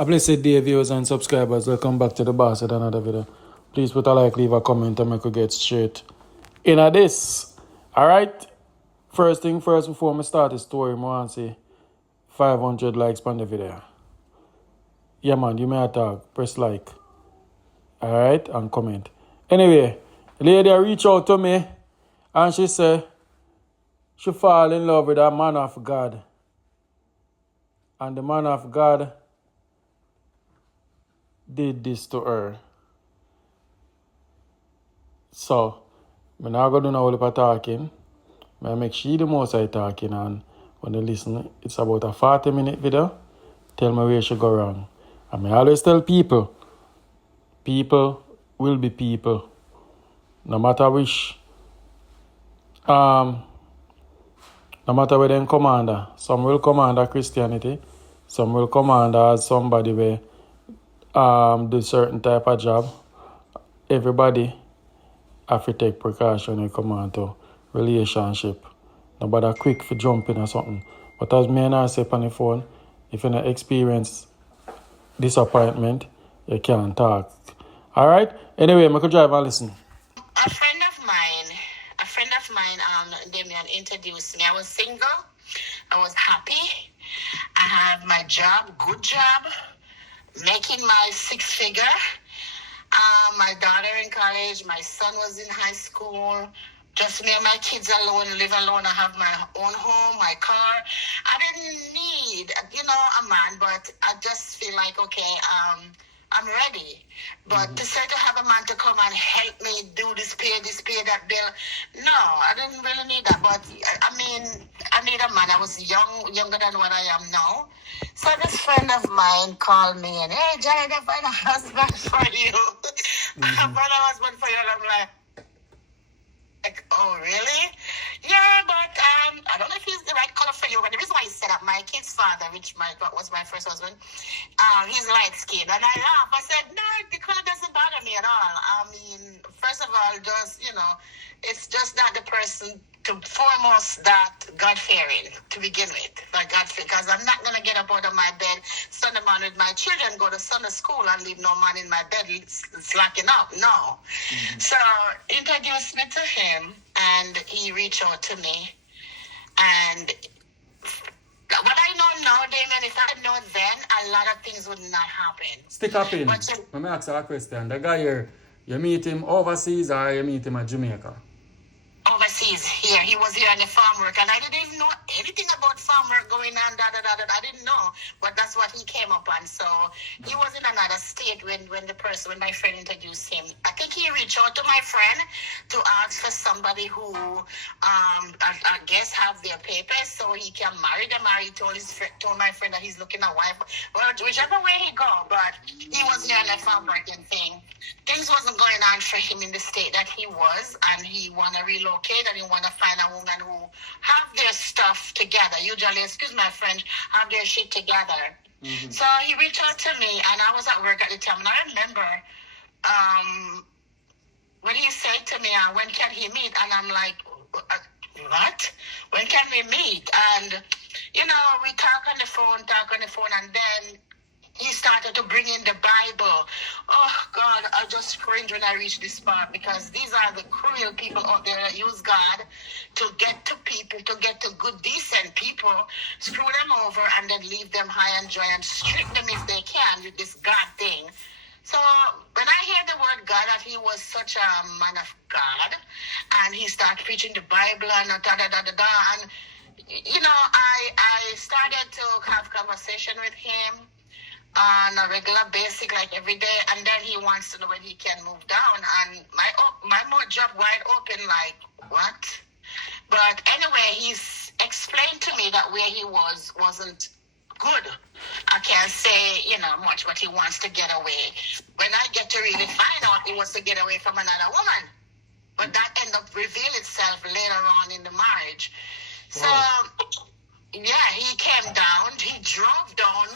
A blessed day, viewers and subscribers. Welcome back to the boss with another video. Please put a like, leave a comment, and we could get straight into this. Alright? First thing first, before I start the story, I want to say 500 likes on the video. Yeah, man, you may talk. Press like. Alright? And comment. Anyway, the lady reached out to me and she said she fall in love with a man of God. And the man of God did this to her. So, I'm not going to do no whole talking. I make she the most I talking, and when you listen, it's about a 40-minute video. Tell me where she go wrong. And I always tell people will be people. No matter which, no matter where they come under. Some will come under Christianity. Some will come under as somebody where do certain type of job. Everybody have to take precaution when you come on to relationship. Nobody quick for jumping or something. But as me and I say on the phone, if you don't experience disappointment, you can't talk. Alright? Anyway, I could drive and listen. A friend of mine, Damien, introduced me. I was single. I was happy. I have my job, good job, making my 6-figure. My daughter in college, my son was in high school. Just me and my kids alone, live alone. I have my own home, my car. I didn't need, a man, but I just feel like, okay, I'm ready. But to say to have a man to come and help me do this, pay that bill, no, I didn't really need that. But I need a man. I was younger than what I am now. So this friend of mine called me and, hey, Jared, I find a husband for you. I found a husband for you. And I'm like, oh, really? Yeah, but I don't know if he's the right color for you. But the reason why he set up my kid's father, which was my first husband, he's light skinned. And I laughed. I said, no, the color doesn't bother me at all. I mean, first of all, just, it's just not the person to foremost that God-fearing to begin with, like God-fearing, because I'm not going to get up out of my bed Sunday morning with my children, go to Sunday school and leave no man in my bed slacking up. No. So introduced me to him, and he reached out to me. And what I know now, Damien, if I know then, a lot of things would not happen. Stick up in. Let me ask you a question. The guy here, you meet him overseas or you meet him at Jamaica? Overseas here. He was here on the farm work, and I didn't even know anything about farm work going on. I didn't know, but that's what he came up on. So he was in another state when my friend introduced him. I think he reached out to my friend to ask for somebody who, I guess, have their papers so he can marry them. He told my friend that he's looking at wife. Well, whichever way he go, but he was here on the farm working thing. Things wasn't going on for him in the state that he was, and he want to relocate, and he want to find a woman who have their stuff together. Usually, excuse my French, have their shit together. So he reached out to me, and I was at work at the time, and I remember when he said to me, when can he meet? And I'm like, what? When can we meet? And, we talk on the phone, and then he started to bring in the Bible. Oh, God, I just cringe when I reach this part, because these are the cruel people out there that use God to get to people, to get to good, decent people, screw them over, and then leave them high and dry and strip them if they can with this God thing. So when I hear the word God, that he was such a man of God, and he started preaching the Bible and and I started to have conversation with him on a regular basis, like every day, and then he wants to know when he can move down, and my job wide open, like, what? But anyway, he's explained to me that where he wasn't good. I can't say, much, but he wants to get away. When I get to really find out, he wants to get away from another woman. But that ended up reveal itself later on in the marriage. So, yeah, he came down, he drove down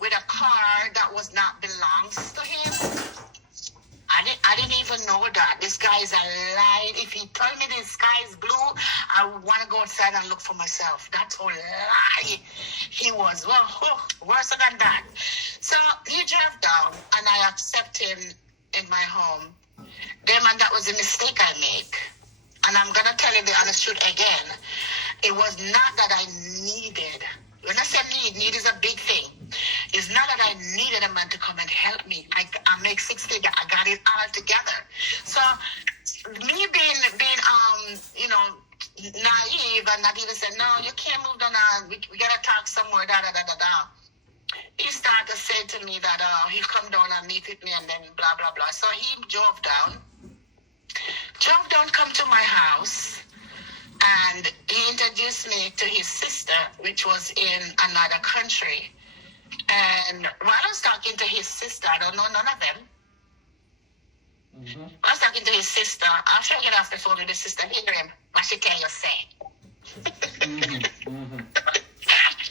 with a car that was not belongs to him. I didn't even know that. This guy is a lie. If he told me the sky is blue, I would want to go outside and look for myself. That's how lie he was. Well, worse than that. So he in my home, Damon, that was a mistake I make. And I'm going to tell you the honest truth again. It was not that I needed. When I say need is a big thing. It's not that I needed a man to come and help me. I make six figures. I got it all together. So me being naive and not even say, no, you can't move down. We got to talk somewhere, da, da, da, da, da. He started to say to me that he'll come down and meet with me and then blah, blah, blah. So he drove down, come to my house, and he introduced me to his sister, which was in another country. And while I was talking to his sister, I don't know none of them. Mm-hmm. I was talking to his sister. After I get off the phone with the sister, hear him. What she tell you say? Mm-hmm. Mm-hmm.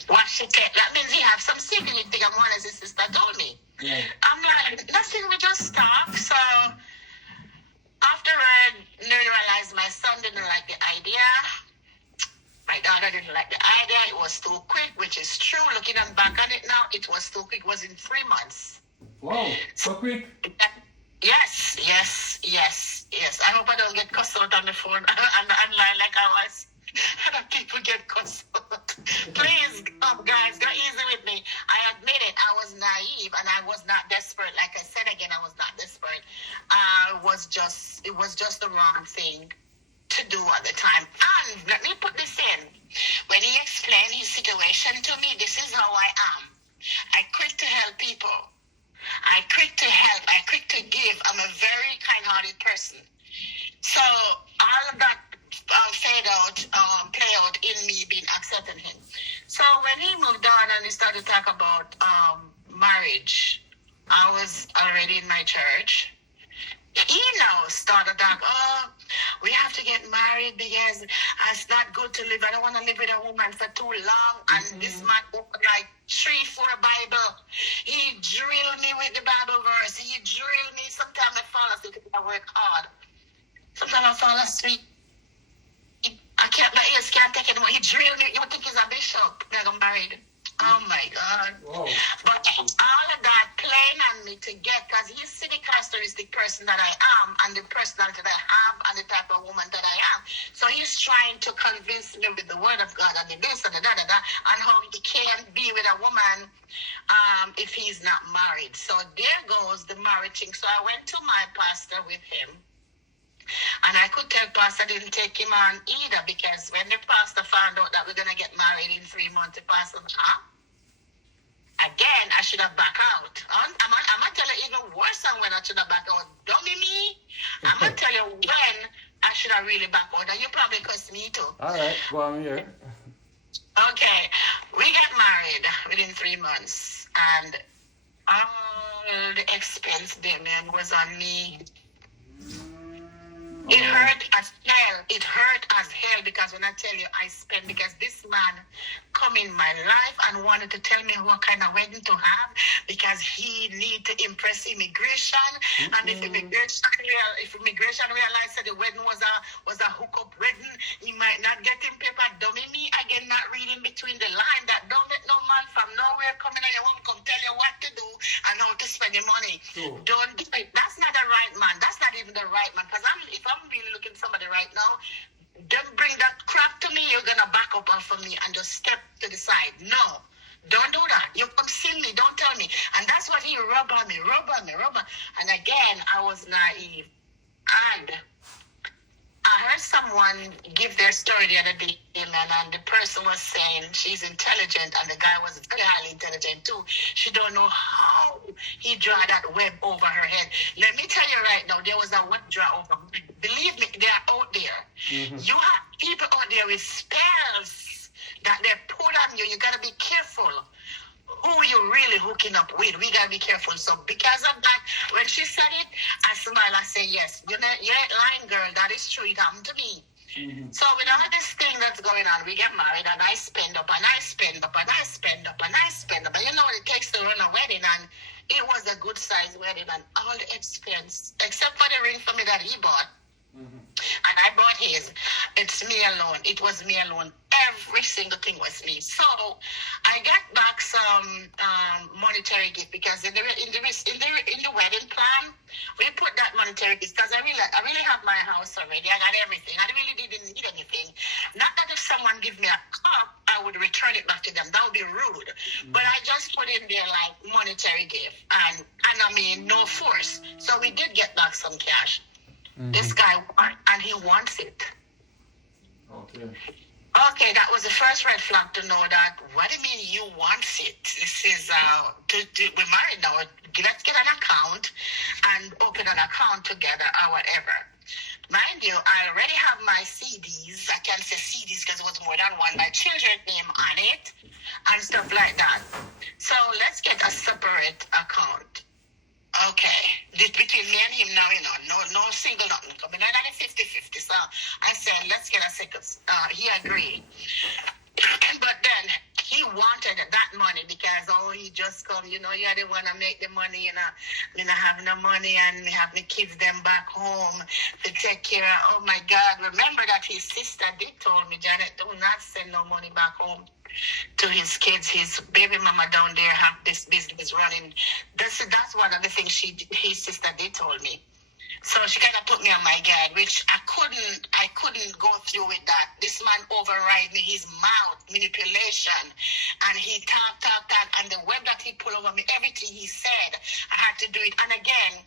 What she tell? That means he have some secret you think I'm one as his sister told me. Yeah. I'm like, nothing, we just talk. So after I realized my son didn't like the idea, my daughter didn't like the idea, it was too quick, which is true. Looking back on it now, it was too quick. It was in 3 months. Wow, so quick. Yes. I hope I don't get cussed out on the phone online like I was. People get cussed out. Please, guys, go easy with me. I admit it. I was naive and I was not desperate. Like I said again, I was not desperate. It was just the wrong thing to do at the time. And let me put this in. When he explained his situation to me, this is how I am. I quick to help people. I quick to help. I quick to give. I'm a very kind-hearted person. So all of that play out in me being accepting him. So when he moved on and he started to talk about marriage, I was already in my church. He now started talking, we have to get married because it's not good to live. I don't want to live with a woman for too long. And this man opened like 3-4 Bible. He drilled me with the Bible verse. He drilled me. Sometimes I fall asleep because I work hard. Sometimes I fall asleep. My ears can't take it anymore. He drilled me. You would think he's a bishop. I got married. Oh my God. Whoa. But all of that playing on me to get, because he's the characteristic person that I am and the personality that I have and the type of woman that I am. So he's trying to convince me with the word of God and the this and the da da da and how he can't be with a woman if he's not married. So there goes the marriage thing. So I went to my pastor with him. And I could tell Pastor didn't take him on either, because when the pastor found out that we're going to get married in 3 months, the pastor, again, I should have backed out. I'm going to tell you even worse than when I should have backed out. Don't be me. I'm going to tell you when I should have really backed out. And you probably cussed me too. All right, go on here. Okay, we got married within 3 months. And all the expense, Damien, was on me. It hurt as hell. It hurt as hell, because when I tell you I spent, because this man come in my life and wanted to tell me what kind of wedding to have, because he need to impress immigration. Mm-hmm. And if immigration realized that the wedding was a hookup wedding, he might not get him paper. Dummy me again, not reading between the line. That don't let no man from nowhere come in and you won't come tell you what to do and how to spend your money. Sure. Don't do it. That's not the right man. That's not even the right man. Because if I'm really looking for somebody right now, don't bring that crap to me. You're gonna back up off of me and just step to the side. No, don't do that. You come see me, don't tell me. And that's what he rub on me. And again, I was naive. And I heard someone give their story the other day, and the person was saying she's intelligent, and the guy was very highly intelligent too. She don't know how he draw that web over her head. Let me tell you right now, there was a web draw over her head. Believe me, they are out there. Mm-hmm. You have people out there with spells that they put on you. You got to be careful who you really hooking up with. We got to be careful. So because of that, when she said it, I smile. I say, yes, you ain't lying, girl. That is true. It happened to me. Mm-hmm. So with all this thing that's going on, we get married, and I spend up, and I spend up, and I spend up, and I spend up. And you know what it takes to run a wedding, and it was a good size wedding, and all the expense, except for the ring for me that he bought. Mm-hmm. And I bought his. It's me alone. It was me alone. Every single thing was me. So I got back some monetary gift because in the wedding plan we put that monetary gift because I really have my house already. I got everything. I really didn't need anything. Not that if someone give me a cup, I would return it back to them. That would be rude. But I just put in there like monetary gift and I mean no force. So we did get back some cash. This guy and he wants it. Okay. Okay, that was the first red flag to know that. What do you mean you want it? This is we're married now. Let's get an account and open an account together or whatever. Mind you, I already have my CDs. I can't say CDs because it was more than one. My children's name on it and stuff like that. So let's get a separate account. Okay. This between me and him now, no single nothing. Coming out at 50-50. So I said, let's get a second. He agreed. But then he wanted that money because, he just come, you're the one to make the money, me not have no money and me have my kids them back home to take care of. Oh my God. Remember that his sister did told me, Janet, do not send no money back home to his kids. His baby mama down there have this business running. That's one of the things his sister did told me. So she kind of put me on my guard, which I couldn't go through with that. This man override me, his mouth, manipulation, and he talk, and the web that he pulled over me, everything he said, I had to do it. And again,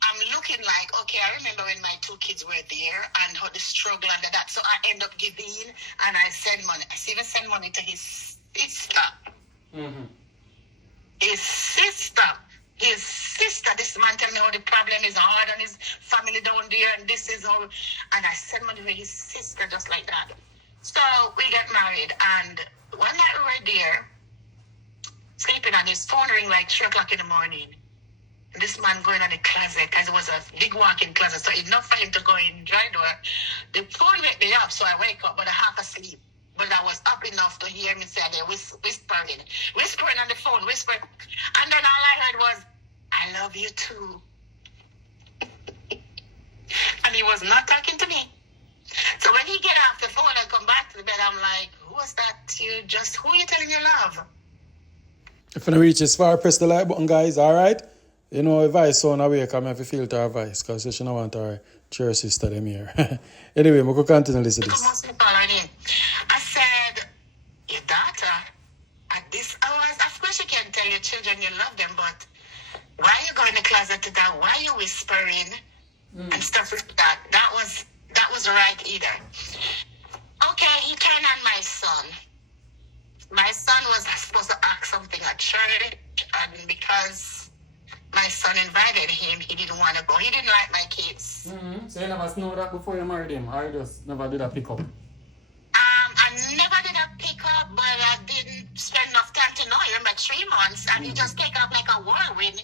I'm looking like, okay, I remember when my two kids were there and how the struggle and that. So I end up giving and I send money. I even send money to his sister. Mm-hmm. His sister. This man tell me how the problem is hard on his family down there and this is how, and I send money to his sister just like that. So we get married and one night we were there sleeping and his phone ring like 3 o'clock in the morning. This man going on the closet because it was a big walk-in closet, so it's not for him to go in dry door. The phone wake me up, so I wake up, but I half asleep. But I was up enough to hear me say they're whispering on the phone, whispering. And then all I heard was, I love you too. And he was not talking to me. So when he get off the phone and come back to the bed, I'm like, who was that? Who are you telling you love? If you reach this far, press the like button, guys, alright? If I sound awake, I'm have to filter her voice because she don't want her church sister them here. Anyway, we could continue to listen to this. I said, your daughter, at this hours, of course you can tell your children you love them, but why you go in the closet to that? Why you whispering and stuff like that? That was right either. Okay, he turned on my son. My son was supposed to ask something at church, and because my son invited him, he didn't want to go. He didn't like my kids. Mm-hmm. So you never know that before you married him, or you just never did a pickup? I never did a pickup, but I didn't spend enough time to know him, like 3 months, and he just take off like a whirlwind.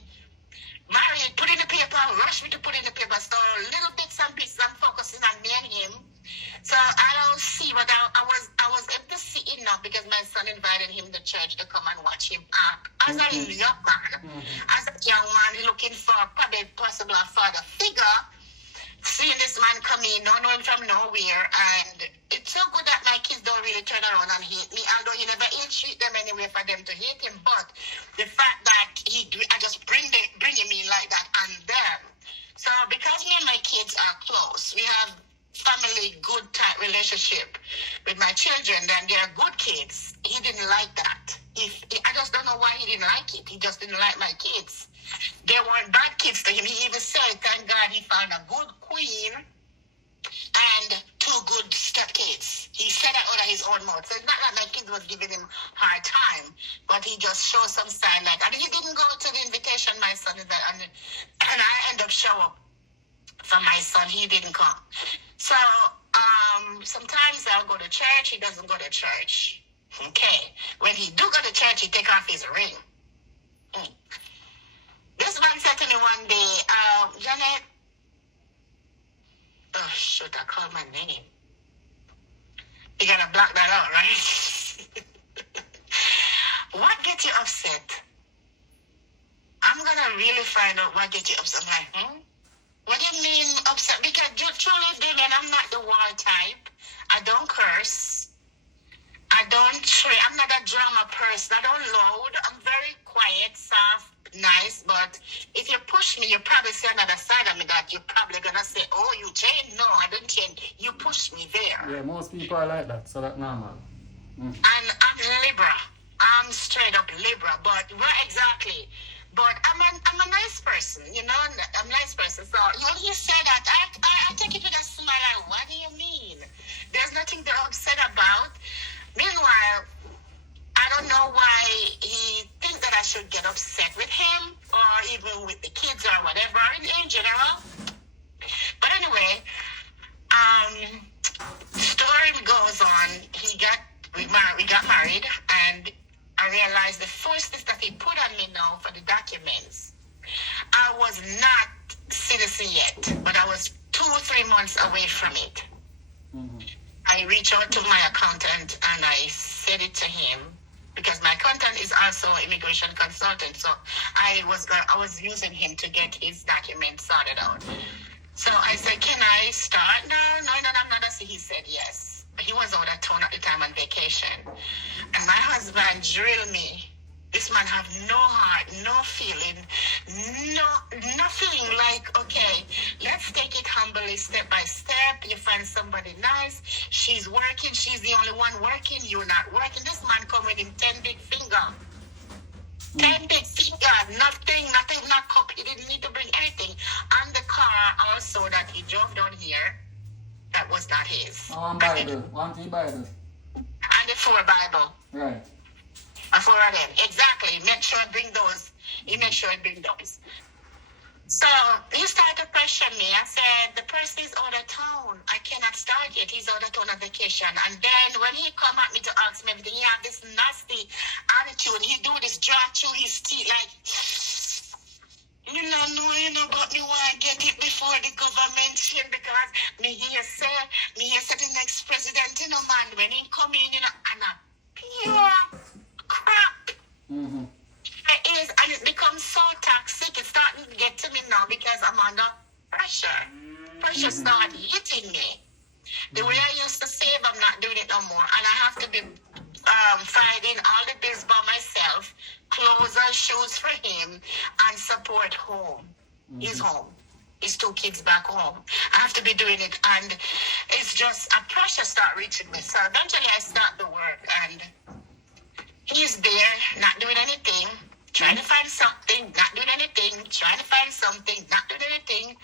Married, put in the paper, rush me to put in the paper. So little bits and pieces, I'm focusing on me and him. So I don't see, but I was able to see enough because my son invited him to church to come and watch him act. As a young man, as a young man looking for probably possible a father figure, seeing this man come in, don't know him from nowhere, and it's so good that my kids don't really turn around and hate me, although he never ill-treat them anyway for them to hate him, but the fact that I just bring him in like that and them. So because me and my kids are close, we have family, good tight relationship with my children, then they're good kids. He didn't like that. I just don't know why he didn't like it. He just didn't like my kids. They weren't bad kids to him. He even said, thank God he found a good queen and 2 good stepkids. He said that out of his own mouth. So it's not like my kids was giving him hard time, but he just showed some sign like, and he didn't go to the invitation my son is that, and I end up show up for my son. He didn't come. So sometimes I'll go to church. He doesn't go to church. Okay. When he do go to church, he take off his ring. This man said to me one day, Janet, oh shoot, I called my name. You gotta block that out, right? What gets you upset? I'm gonna really find out what gets you upset. I'm like, What do you mean upset? Because truly, Damien, I'm not the war type. I don't curse. I'm not a drama person. I don't load. I'm very quiet, soft, nice. But if you push me, you probably see another side of me that you're probably gonna say, "Oh, you changed." No, I didn't change. You pushed me there. Yeah, most people are like that, so that's normal. And I'm Libra. I'm straight up Libra. But where exactly? But I'm a nice person, you know. I'm a nice person. So when you say that, I take it with a smile. Like, what do you mean? There's nothing to upset about. Meanwhile, I don't know why he thinks that I should get upset with him or even with the kids or whatever in general. But anyway, story goes on. We got married, and I realized the first thing that he put on me now for the documents. I was not citizen yet, but I was 2 or 3 months away from it. I reached out to my accountant and I said it to him because my accountant is also an immigration consultant. So I was using him to get his documents sorted out. So I said, "Can I start now?" No, I'm not. He said yes. He was out of town at the time on vacation. And my husband drilled me. This man have no heart, no feeling, nothing like, okay, let's take it humbly, step by step. You find somebody nice. She's working. She's the only one working. You're not working. This man come with him 10 big finger. 10 big finger. Nothing, not cup. He didn't need to bring anything. And the car also that he drove down here, that was not his. One Bible. One Bible. And the 4 Bible. Right. 4 of them. Exactly. Make sure I bring those. He make sure I bring those. So he started to pressure me. I said, the person is out of town. I cannot start yet. He's out of town on vacation. And then when he come at me to ask me everything, he had this nasty attitude. He do this draw through his teeth like, you know, but me want to get it before the government change because me here say the next president, you know, man, when he come in, you know, and a pure crap. It is, and it becomes so toxic. It's starting to get to me now because I'm under pressure. Pressure started hitting me. The way I used to save, I'm not doing it no more. And I have to be fighting all the bills by myself, clothes and shoes for him, and support home. He's home. His 2 kids back home. I have to be doing it. And it's just a pressure start reaching me. So eventually I start the work and he's there, not doing anything, trying to find something, not doing anything, trying to find something, not doing anything.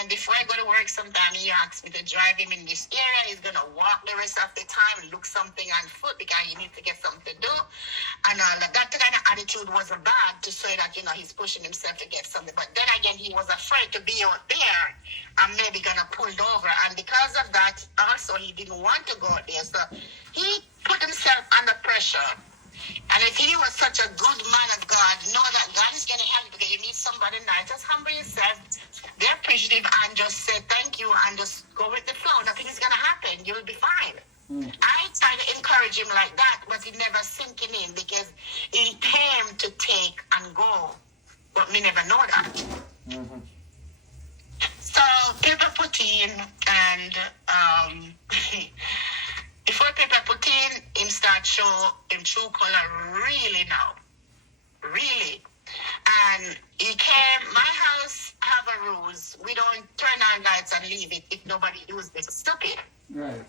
And before I go to work sometime, he asks me to drive him in this area. He's going to walk the rest of the time, look something on foot because he needs to get something to do. And all of that kind of attitude was bad to say that, you know, he's pushing himself to get something. But then again, he was afraid to be out there and maybe going to pull over. And because of that, also, he didn't want to go out there. So he put himself under pressure. And if he was such a good man of God, know that God is going to help you because you meet somebody nice. Just humble yourself, be appreciative, and just say thank you and just go with the flow. Nothing is going to happen. You'll be fine. I try to encourage him like that, but he never sinking in because he came to take and go. But me never know that. So people put in and before people put in, him start show him true color really now. Really. And he came, my house have a rules. We don't turn on lights and leave it if nobody uses it. It's stupid. Right.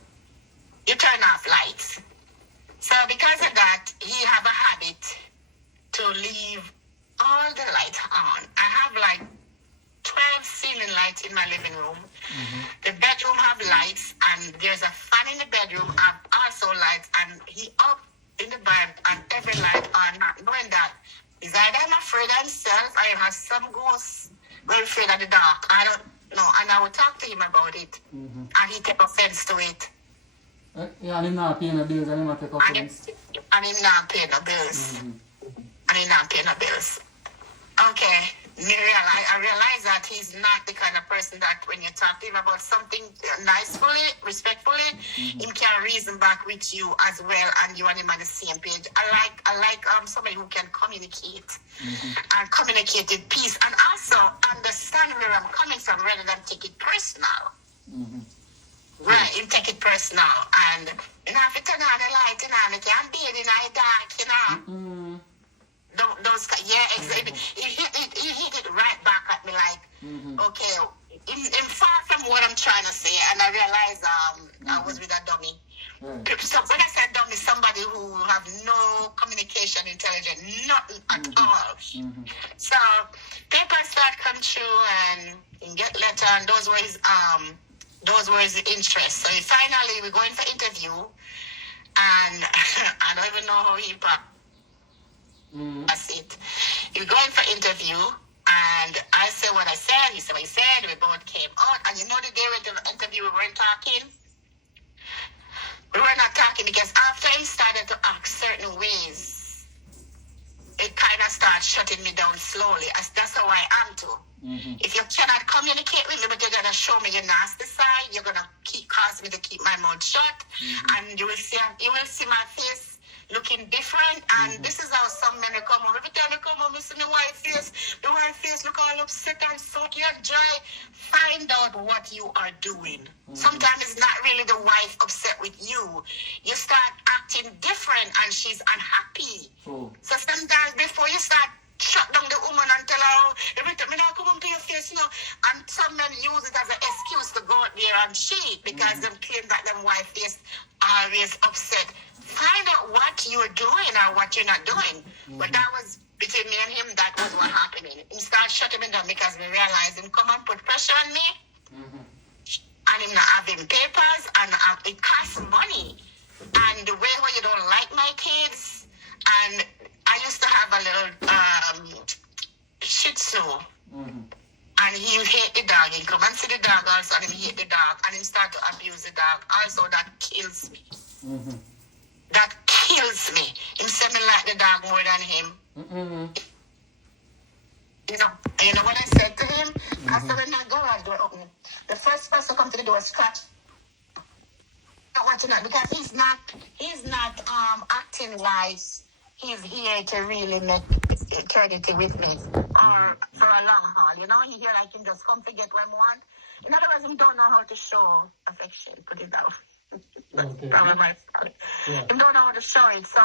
You turn off lights. So because of that, he have a habit to leave all the lights on. I have like 12 ceiling lights in my living room. The bedroom have lights, and there's a fan in the bedroom, and also lights, and he up in the bed, and every light on, not knowing that. Is either I'm afraid of himself, or he has some ghosts, very afraid of the dark. I don't know, and I will talk to him about it, and he take offense to it. Yeah, and him not paying the bills, and him not take offense. And him not paying the bills. And he not paying the bills. Okay. I realize that he's not the kind of person that when you talk to him about something nicely, respectfully, him can reason back with you as well, and you and him on the same page. I like somebody who can communicate and communicate in peace, and also understand where I'm coming from rather than take it personal. Right, you take it personal, and you know, if you turn on the light, you know, you can't be in the dark, you know. Those, yeah, exactly. He hit it right back at me like, okay, in far from what I'm trying to say, and I realized I was with a dummy. So when I said dummy, somebody who have no communication intelligence, nothing at all. So papers start come true and get letter, and those were his interests. So finally we go in for interview, and I don't even know how he passed. That's it. You go in for interview, and I said what I said. He said what he said. We both came out, and you know the day we did the interview, we weren't talking. We were not talking because after he started to act certain ways, it kind of started shutting me down slowly. That's how I am too. If you cannot communicate with me, but you're gonna show me your nasty side, you're gonna cause me to keep my mouth shut, and you will see my face looking different, and this is how some men will come home. Every time they come home, you see the white face look all upset and soaky and dry. Find out what you are doing. Sometimes it's not really the wife upset with you. You start acting different and she's unhappy. So sometimes before you start shut down the woman and tell her, every time I come home to your face, you know, and some men use it as an excuse to go out there and cheat because them claim that them wife is always upset. Find out what you're doing or what you're not doing. But that was between me and him, that was what happened. He started shutting me down because we realized him come and put pressure on me. And him not having papers, and it costs money. And the way where you don't like my kids, and I used to have a little Shih Tzu. And he hate the dog. He come and see the dog also, and he hate the dog, and he start to abuse the dog. Also, that kills me. That kills me. Him say me like the dog more than him. You know what I said to him? I said when my garage door open, the first person to come to the door scratch. Not watching that because he's not acting like he's here to really make eternity with me or for a long haul. You know, he here like him just come to get what I want. In other words, he don't know how to show affection. Put it down. Okay. Probably my story. Yeah. He don't know how to show it. So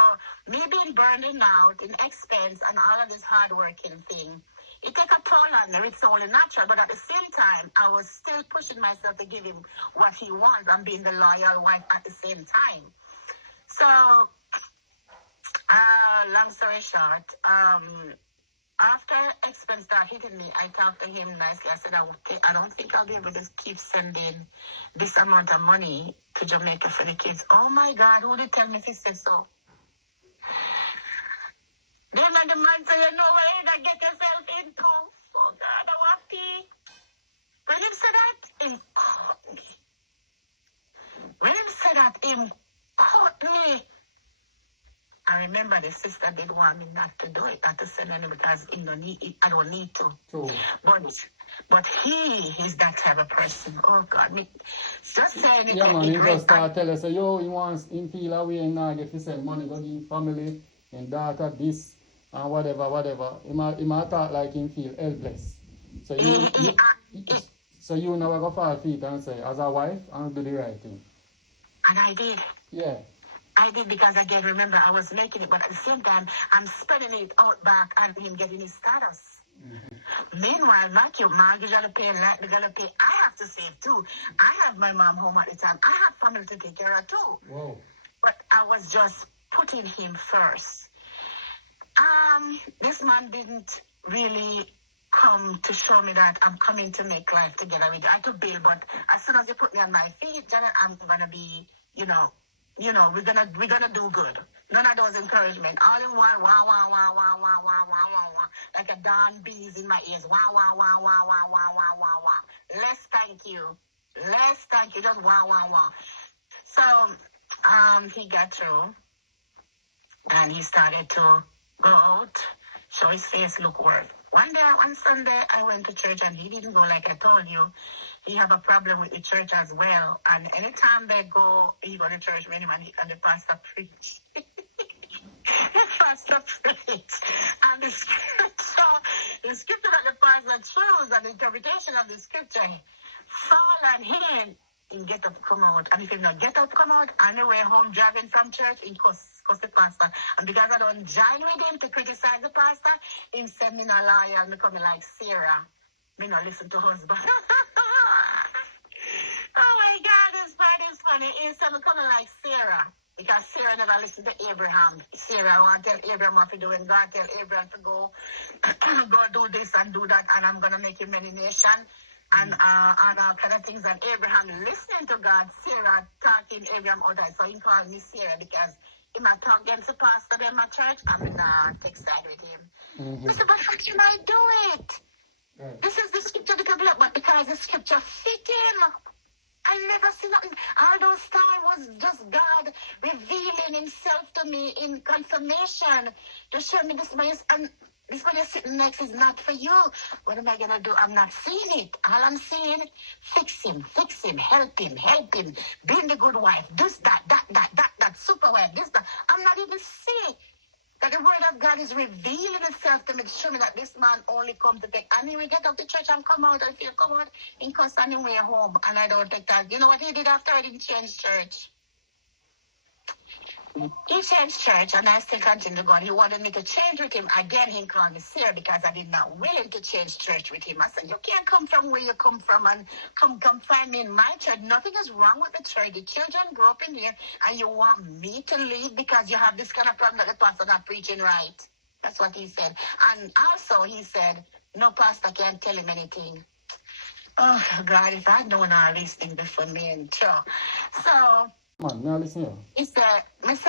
me being burning out in expense and all of this hard working thing, it take a toll on me. It's only natural, but at the same time, I was still pushing myself to give him what he wants and being the loyal wife at the same time. So, long story short, after expense started hitting me, I talked to him nicely. I said, I don't think I'll be able to keep sending this amount of money to Jamaica for the kids. Oh my God, who did tell me if he said so? Them and the man say, you know where you get yourself into. Oh God, I want pee. When him said that, him caught me. When him said that, him caught me. I remember the sister did want me not to do it, not to send any because I don't need to. True. But he is that type of person. Oh God, me just saying it. Yeah, man, he just start tell us, yo, he wants him feel away and now get to send money, go give family and daughter this and whatever. He might talk like him feel helpless. So you now go fall feet and say, as a wife, I'll do the right thing. And I did. Yeah. I did because, again, remember, I was making it, but at the same time, I'm spreading it out back and him getting his status. Meanwhile, Matthew, mortgage gotta pay, light gotta pay. I have to save too. I have my mom home at the time. I have family to take care of too. Whoa. But I was just putting him first. This man didn't really come to show me that I'm coming to make life together with you. I could build, but as soon as you put me on my feet, Janet, I'm gonna be, we're gonna do good. None of those encouragement. All in one, wah, wah, wah, wah, wah, wah, wah, wah, wah. Like a darn bees in my ears. Wah, wah, wah, wah, wah, wah, wah, wah, wah. Less thank you. Just wah, wah, wah. So, he got through. And he started to go out, show his face, look work. One Sunday, I went to church and he didn't go like I told you. He have a problem with the church as well. And anytime they go, he go to church with him and the pastor preach. The pastor preach. And the scripture that the pastor chose and the interpretation of the scripture fall on him and get up, come out. And if he not get up, come out, on the way home driving from church, he cuss the pastor. And because I don't join with him to criticize the pastor, him send me no liar and me coming like Sarah. Me not listen to husband. Oh my God, this part is funny. He said me coming like Sarah. Because Sarah never listened to Abraham. Sarah want to tell Abraham what to do, and God tell Abraham to go do this and do that, and I'm going to make you many nations. And all kind of things. And Abraham listening to God, Sarah talking Abraham out. So he called me Sarah because he might talk against the pastor in my church. I'm not take side with him. I said, but how can I do it? This is the scripture to develop, but because the scripture fit him. I never seen nothing. All those time was just God revealing himself to me in confirmation to show me this man is, and this one is sitting next is not for you. What am I going to do? I'm not seeing it. All I'm seeing, fix him, help him, being the good wife, this, that, super wife, this, that. I'm not even seeing that the word of God is revealing itself to me to show me that this man only comes to take. And he will get up to church and come out, and if he'll come out, he cuss on his way home. And I don't take that. You know what he did after I didn't change church? He changed church, and I still continue to go. And he wanted me to change with him. Again, he called me Sarah because I did not willing to change church with him. I said, you can't come from where you come from and come find me in my church. Nothing is wrong with the church. The children grew up in here, and you want me to leave because you have this kind of problem that the pastor not preaching right. That's what he said. And also, he said, no pastor can tell him anything. Oh, God, if I'd known all these things before me and sure. So... Man, now listen here. He said, it's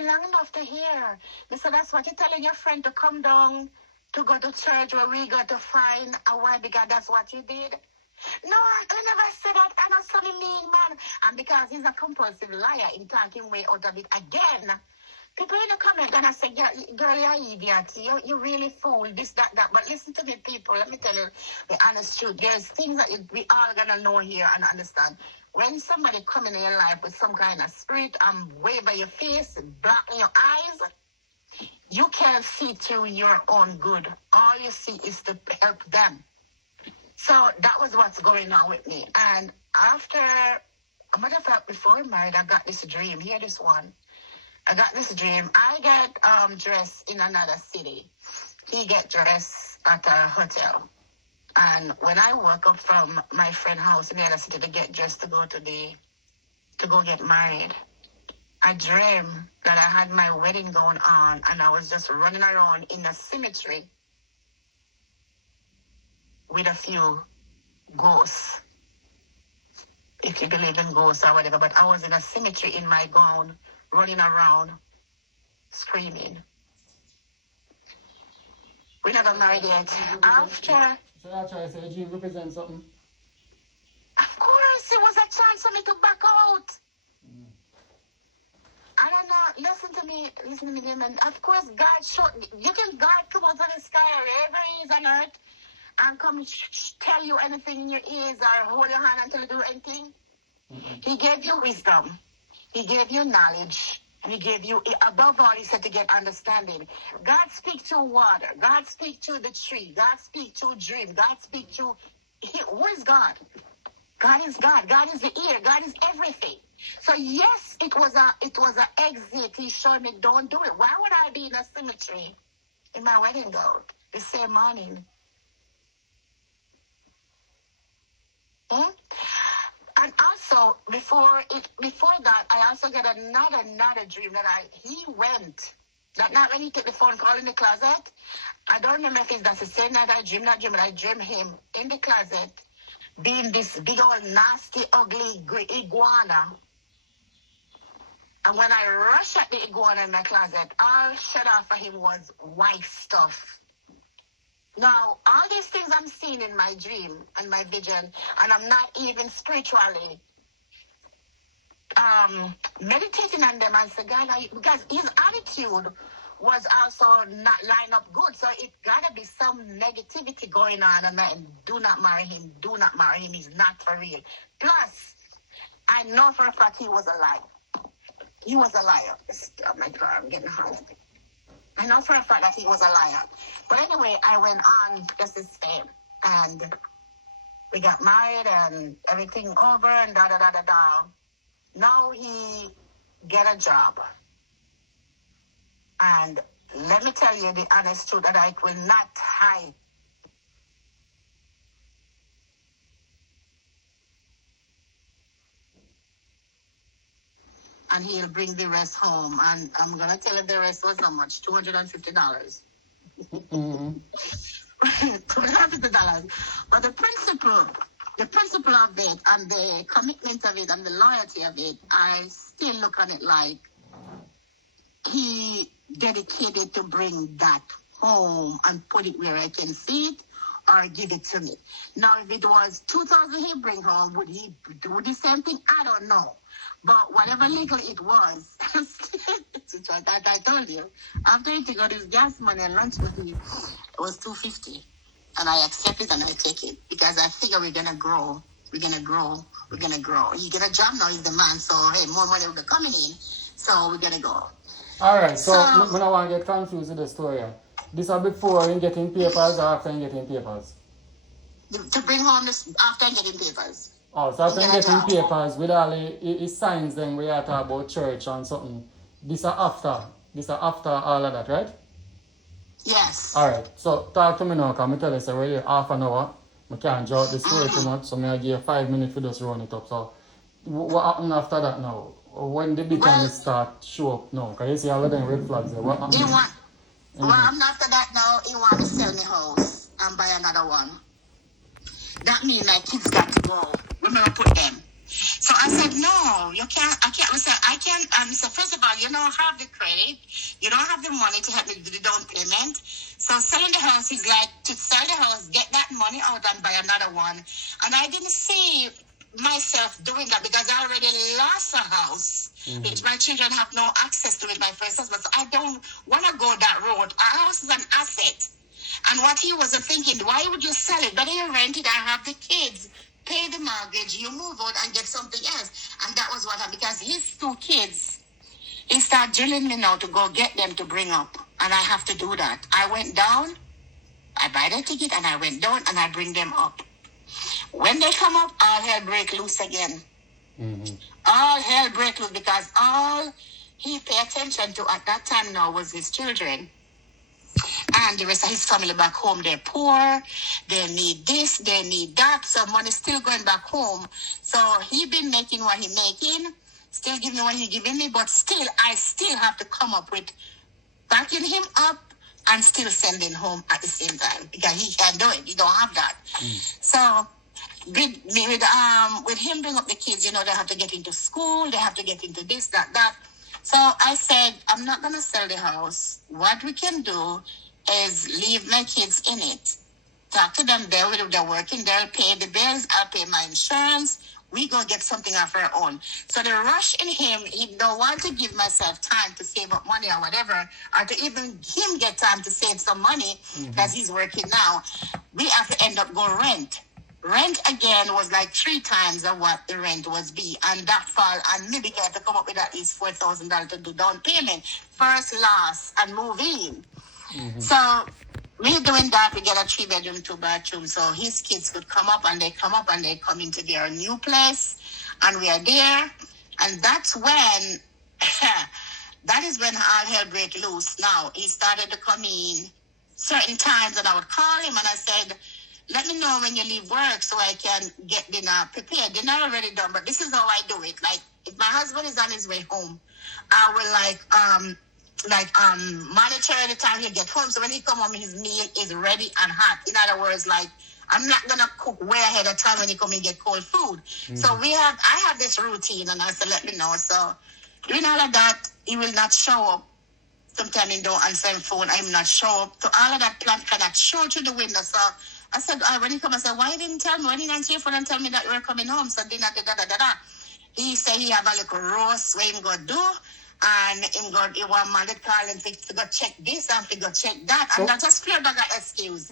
long enough to hear. He said, that's what you're telling your friend to come down to go to church where we got to find a wife because that's what you did. No, I never said that. I'm not so mean, man. And because he's a compulsive liar in talking way out of it again. People in the comment and I say, girl, you're idiot. You really fool. This, that. But listen to me, people. Let me tell you the honest truth. There's things that we all gonna know here and understand. When somebody come in your life with some kind of spirit and wave by your face, black in your eyes, you can't see through your own good. All you see is to help them. So that was what's going on with me. And after, a matter of fact, before I married, I got this dream. Hear this one. I got this dream. I get dressed in another city. He get dressed at a hotel. And when I woke up from my friend's house in the other city to get dressed to go get married, I dreamed that I had my wedding gown on and I was just running around in a cemetery with a few ghosts, if you believe in ghosts or whatever. But I was in a cemetery in my gown, running around, screaming. We never married yet. After... So that's why I say dream represents something? Of course, it was a chance for me to back out. I don't know. Listen to me, and of course, God showed. You think God come out of the sky wherever He is on earth and come tell you anything in your ears or hold your hand until you do anything? He gave you wisdom. He gave you knowledge. And He gave you, above all, He said to get understanding. God speak to water. God speak to the tree. God speak to a dream. God speak to, who is God? God is God. God is the ear. God is everything. So yes, it was a exit. He showed me, don't do it. Why would I be in a cemetery in my wedding gown the same morning? And also, before that, I also got another dream that he went. That night when he took the phone call in the closet, I don't remember if that's the same night I dreamed that dream, but I dreamed him in the closet being this big old nasty, ugly iguana. And when I rushed at the iguana in my closet, all shut off for him was white stuff. Now, all these things I'm seeing in my dream and my vision, and I'm not even spiritually meditating on them. I said, God, because his attitude was also not lined up good. So it gotta be some negativity going on, and do not marry him. Do not marry him. He's not for real. Plus, I know for a fact he was a liar. He was a liar. Oh my God, I'm getting hot. I know for a fact that he was a liar. But anyway, I went on just the same, and we got married and everything over and da da da da da. Now he get a job. And let me tell you the honest truth that I will not hide. And he'll bring the rest home. And I'm going to tell you the rest was how much? $250. Mm-hmm. $250. But the principle of it and the commitment of it and the loyalty of it, I still look on it like he dedicated to bring that home and put it where I can see it or give it to me. Now, if it was 2,000 he bring home, would he do the same thing? I don't know. But whatever legal it was, it's what I told you. After he got his gas money and lunch with me, it was $250. And I accept it and I take it because I figure we're going to grow. We're going to grow. We're going to grow. He get a job now, he's the man. So, hey, more money will be coming in. So, we're going to go. All right, so I don't want to get confused with the story. This is before in getting papers or after in getting papers? To bring home this after getting papers. Oh, so after getting papers, with all the signs then we are talking about church and something. This is after all of that, right? Yes. All right, so talk to me now, because I tell you, so we're here half an hour. I can't draw the story too much, so I give you 5 minutes for just run it up. So what happened after that now? When the bitterness start show up now? Because you see all of them red flags there. What happened? Well, after that now, he want to sell me house and buy another one. That means my kids got to go. Where am I put them? So I said, no, you can't. I can't. I can't. So first of all, you don't have the credit. You don't have the money to help me do the down payment. So selling the house is like to sell the house, get that money out and buy another one. And I didn't see myself doing that because I already lost a house, which my children have no access to with my first husband. So I don't want to go that road. A house is an asset. And what he wasn't thinking, why would you sell it? Better you rent it and have the kids, pay the mortgage, you move out and get something else. And that was what happened because his 2 kids, he started drilling me now to go get them to bring up. And I have to do that. I went down, I buy the ticket and I went down and I bring them up. When they come up, all hell break loose again. All hell break loose because all he paid attention to at that time now was his children. And the rest of his family back home, they're poor, they need this, they need that. So money's still going back home. So he been making what he making, still giving me what he giving me, but still, I still have to come up with backing him up and still sending home at the same time because he can't do it. He don't have that. So with him bring up the kids, you know, they have to get into school, they have to get into this, that. So I said, I'm not going to sell the house. What we can do is leave my kids in it. Talk to them there, if they're working, they'll pay the bills, I'll pay my insurance. We go get something of our own. So the rush in him, he don't want to give myself time to save up money or whatever, or to even him get time to save some money because he's working now. We have to end up going rent. Rent again was like 3 times of what the rent was be, and that fall on me because I have to come up with at least $4,000 to do down payment, first, last, and move in. So we doing that. We get a 3-bedroom, 2-bathroom, so his kids could come up and they come into their new place, and we are there, and that's when that is when all hell break loose. Now he started to come in certain times, and I would call him and I said, let me know when you leave work so I can get dinner prepared. Dinner already done, but this is how I do it. Like, if my husband is on his way home, I will monitor the time he get home. So when he come home, his meal is ready and hot. In other words, like, I'm not gonna cook way ahead of time when he come and get cold food. So I have this routine, and I said, let me know. So doing all of that, he will not show up. Sometimes he don't answer the phone. I will not show up. So all of that plant cannot show through the window. So I said, when he come, I said, why you didn't tell me? Why didn't you answer your phone and tell me that you were coming home? So dinner, da. He said he have a little roast where him go do. And he want man to call him to go check this and to go check that. And that's just pure dogger excuse.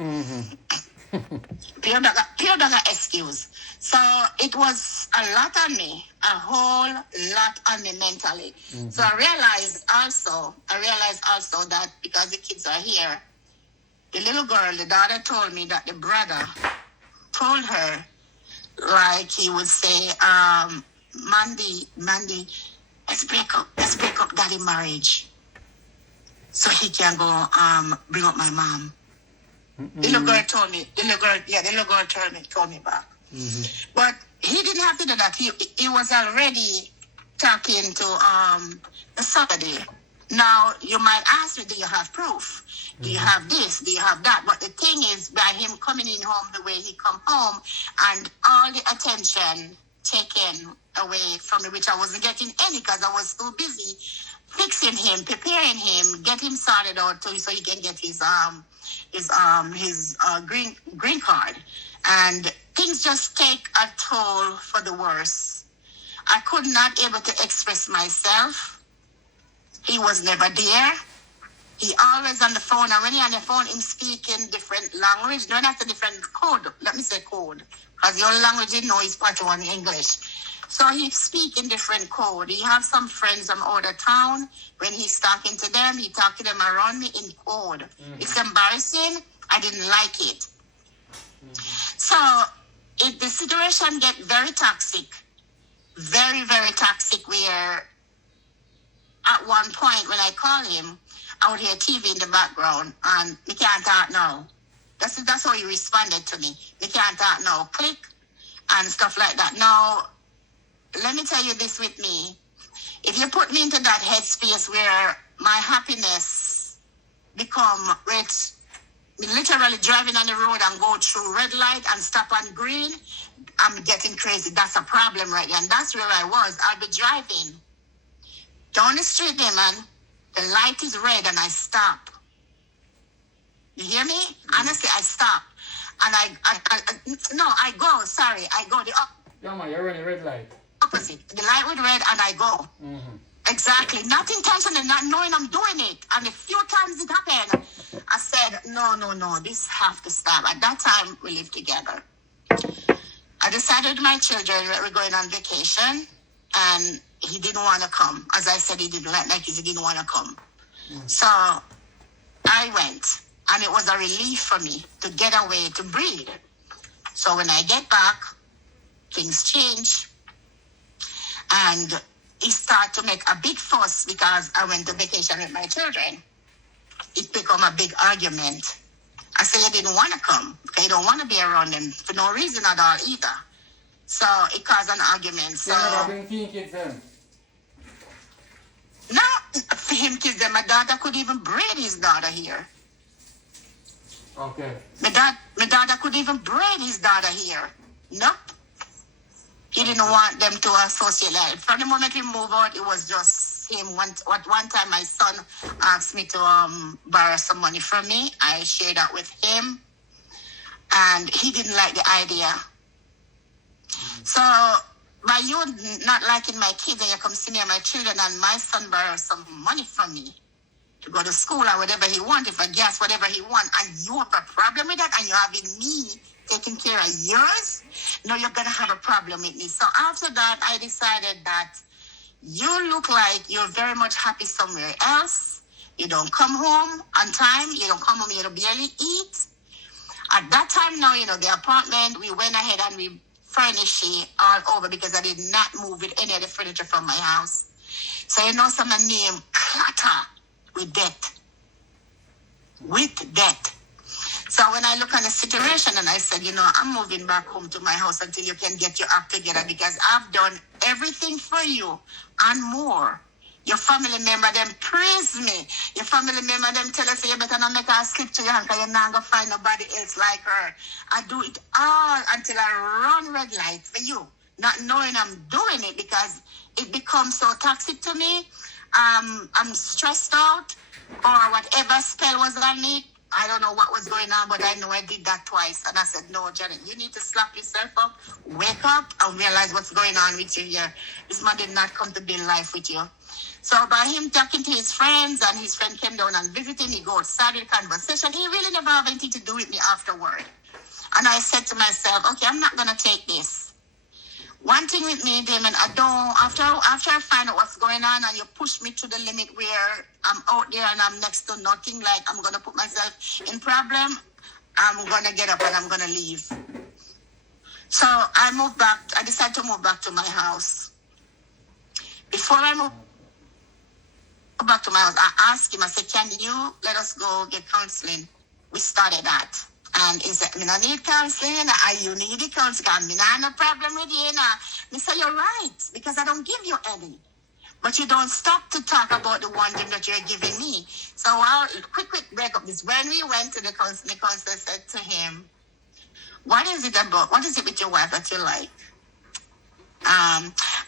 Pure dogger excuse. So it was a lot on me, a whole lot on me mentally. So I realized also that because the kids are here, the little girl, the daughter told me that the brother told her, like he would say, Mandy, let's break up daddy marriage so he can go bring up my mom. The little girl told me, the little girl told me back. But he didn't have to do that. He was already talking to the Saturday. Now, you might ask me, do you have proof? Do you have this? Do you have that? But the thing is, by him coming in home the way he come home and all the attention taken away from me, which I wasn't getting any because I was too busy fixing him, preparing him, get him sorted out so he can get his green card. And things just take a toll for the worse. I could not able to express myself. He was never there. He always on the phone, and when he on the phone, him speaking different language. No, that's a different code. Let me say code, because the only language he know is part one English. So he speak in different code. He have some friends from out of town. When he's talking to them, he talk to them around me in code. It's embarrassing. I didn't like it. So the situation get very toxic, very, very toxic. Where at one point when I call him, I would hear TV in the background, and we can't talk now. That's how he responded to me. We can't talk now. Click and stuff like that. Now, let me tell you this with me. If you put me into that headspace where my happiness become rich, literally driving on the road and go through red light and stop on green, I'm getting crazy. That's a problem right there. And that's where I was. I'll be driving down the street there, man. The light is red and I stop. You hear me? Honestly, I stop. And I go. Sorry, I go. Yeah, man, you're running red light. Opposite. The light was red and I go. Exactly. Not intentionally, not knowing I'm doing it. And a few times it happened. I said, no, this have to stop. At that time, we lived together. I decided with my children that we're going on vacation, and he didn't want to come. As I said, he didn't like it. He didn't want to come. So I went, and it was a relief for me to get away, to breathe. So when I get back, things change. And he started to make a big fuss because I went to vacation with my children. It became a big argument. I said I didn't want to come because I don't want to be around them for no reason at all either. So it caused an argument. So you never bring teen kids in? No, for him kids, my daughter could even braid his daughter here. Okay. My daughter could even braid his daughter here. Nope. He didn't want them to associate. Like, from the moment we moved out, it was just him. One time my son asked me to borrow some money from me. I shared that with him. And he didn't like the idea. So by you not liking my kids, and you come see me and my children, and my son borrows some money from me to go to school or whatever he wants, if I guess whatever he wants, and you have a problem with that, and you're having me taking care of yours, no, you're going to have a problem with me. So after that, I decided that you look like you're very much happy somewhere else. You don't come home on time. You don't come home, you don't barely eat. At that time now, the apartment, we went ahead and we furnished it all over because I did not move with any of the furniture from my house. So some name clutter with debt. With debt. So when I look at the situation and I said, I'm moving back home to my house until you can get your act together because I've done everything for you and more. Your family member, them praise me. Your family member, them tell us, you better not make her slip to your hand because you're not going to find nobody else like her. I do it all until I run red light for you, not knowing I'm doing it because it becomes so toxic to me. I'm stressed out or whatever spell was on me. I don't know what was going on, but I know I did that twice. And I said, no, Janet, you need to slap yourself up, wake up, and realize what's going on with you here. This man did not come to build life with you. So by him talking to his friends and his friend came down and visiting, he go started the conversation. He really never have anything to do with me afterward. And I said to myself, okay, I'm not going to take this. One thing with me, Damon, I don't, after I find out what's going on and you push me to the limit where I'm out there and I'm next to nothing, like I'm going to put myself in problem, I'm going to get up and I'm going to leave. So I decided to move back to my house. Before I moved back to my house, I asked him, I said, can you let us go get counseling? We started that. And he said, I need counseling, you need the counseling. I have no problem with you. I said, you're right, because I don't give you any. But you don't stop to talk about the one thing that you're giving me. So I'll quick break up this. When we went to the counselor said to him, what is it with your wife that you like?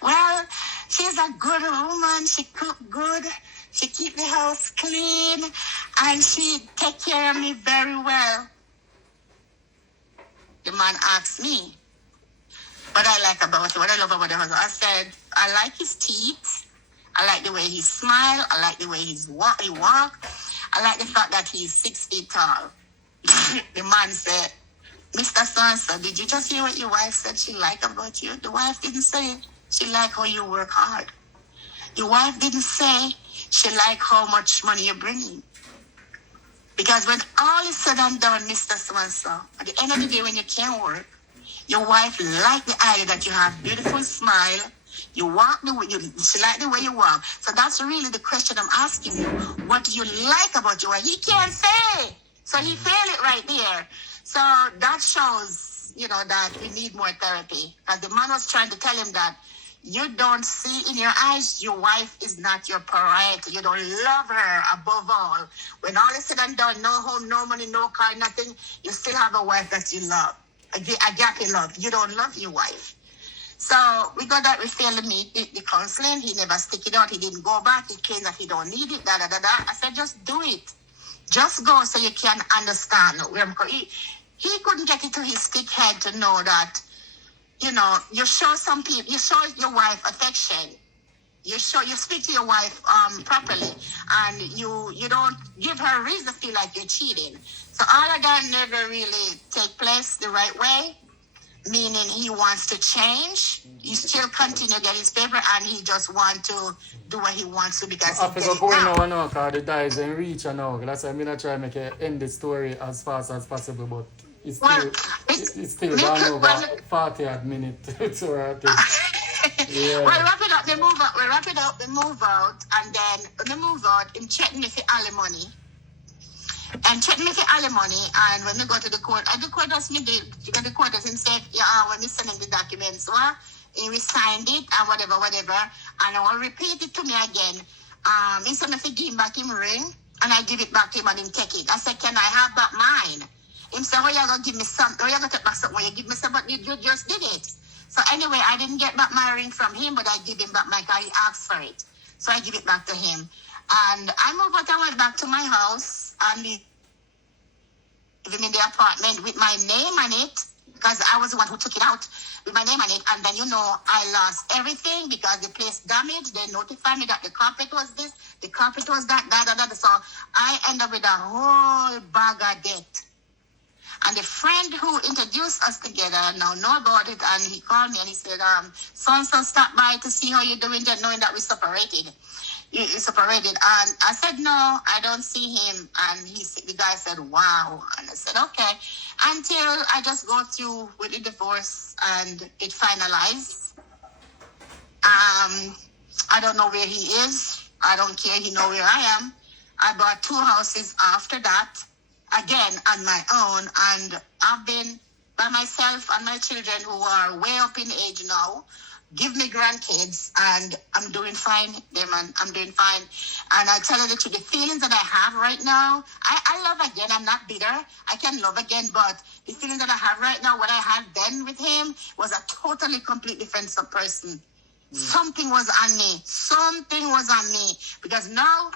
Well, she's a good woman. She cook good. She keep the house clean. And she take care of me very well. The man asked me, what I like about it, what I love about the husband. I said, I like his teeth. I like the way he smile. I like the way he walk. I like the fact that he's 6 feet tall. The man said, Mr. So-and-so, did you just hear what your wife said she liked about you? The wife didn't say she liked how you work hard. Your wife didn't say she liked how much money you bring in. Because when all is said and done, Mr. So-and-so, at the end of the day when you can't work, your wife liked the idea that you have beautiful smile, you walk the way, she liked the way you walk. So that's really the question I'm asking you. What do you like about your wife? He can't say. So he failed it right there. So that shows, that we need more therapy. Because the man was trying to tell him that you don't see in your eyes, your wife is not your priority. You don't love her above all. When all is said and done, no home, no money, no car, nothing, you still have a wife that you love. Agape love. You don't love your wife. So we got that, we failed to meet the counseling. He never stick it out. He didn't go back. He claimed that he don't need it, I said, just do it. Just go so you can understand where I'm going. He couldn't get it to his stick head to know that, you show some people, you show your wife affection. You speak to your wife properly, and you don't give her a reason to feel like you're cheating. So all of that never really take place the right way, meaning he wants to change. He still continue to get his paper, and he just want to do what he wants to because I figure going now, because the die is in reach now. That's why I'm going to try to make it end the story as fast as possible, but it's still gone over 40 minutes. So yeah. Well, wrap it up, they move out, and then when they move out, him threatened me for alimony. And threatened me for alimony, and when we go to the court, the court asked me, the court asked him, said, when we send him the documents, he signed it, and whatever, and I will repeat it to me again. He said, if he give him back him ring, and I give it back to him, and him take it. I said, can I have back mine? Him said, you going to give me something? You going to take back something? You give me something, but you just did it. So anyway, I didn't get back my ring from him, but I give him back my car. He asked for it. So I give it back to him. And I moved out, I went back to my house and living in the apartment with my name on it, because I was the one who took it out with my name on it. And then, I lost everything because the place damaged. They notified me that the carpet was this, the carpet was that. So I ended up with a whole bag of debt. And the friend who introduced us together now know about it, and he called me and he said, so-and-so stopped by to see how you're doing, just knowing that we separated. You separated. And I said, no, I don't see him. And the guy said, wow. And I said, okay. Until I just go through with the divorce and it finalized. I don't know where he is. I don't care. He know where I am. I bought 2 houses after that, again, on my own. And I've been by myself and my children who are way up in age now. Give me grandkids, and I'm doing fine, Damon. I'm doing fine. And I tell you the truth, the feelings that I have right now, I love again. I'm not bitter. I can love again, but the feelings that I have right now, what I had then with him, was a totally, complete different person. Something was on me. Because now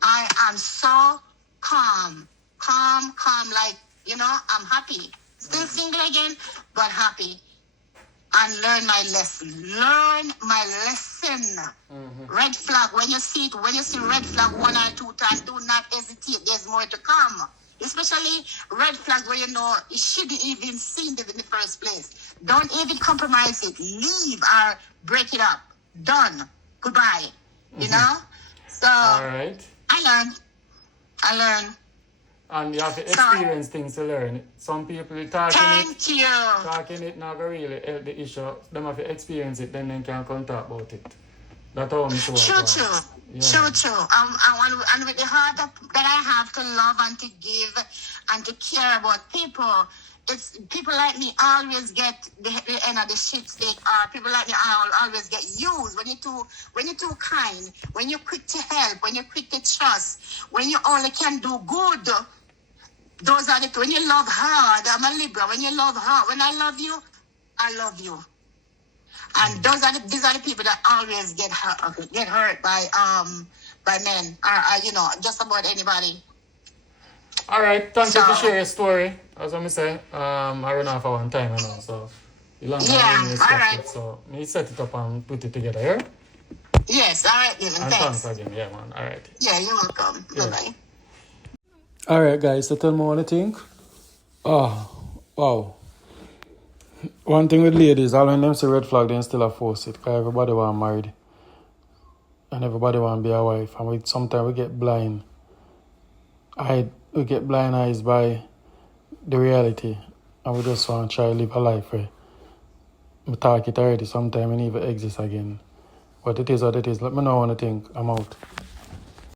I am so calm, like, I'm happy. Still single again, but happy. and learn my lesson. Learn my lesson. Red flag, when you see red flag 1 or 2 times, do not hesitate. There's more to come. Especially red flag where you know it shouldn't even seen it in the first place. Don't even compromise it. Leave or break it up. Done. Goodbye. You know? So All right. I learn. And you have to experience things to learn. Some people talking it not gonna really help the issue. Them have to experience it, then they can come talk about it. That's how I'm sure. True. And with the heart that I have to love and to give and to care about people, it's people like me always get the end of the shit stick, or people like me always get used. When you're too kind, when you're quick to help, when you're quick to trust, when you only can do good. Those are when you love hard. I'm a Libra. When you love hard, when I love you, I love you. And these are the people that always get hurt by men, or just about anybody. All right, thank you for sharing your story. As I say, I run off for one time, so you long all right. So me set it up and put it together, yeah? Yes, all right, then. And Thanks. again, yeah, man. All right. Yeah, you're welcome. Yeah. Bye-bye. Alright, guys, so tell me what you think. Oh, wow. One thing with ladies, all when them say red flag, they still force it. Because everybody want married. And everybody want to be a wife. And sometimes we get blind. We get blind eyes by the reality. And we just want to try to live a life where we talk it already. Sometimes it never exists again. But it is what it is. Let me know what you think. I'm out.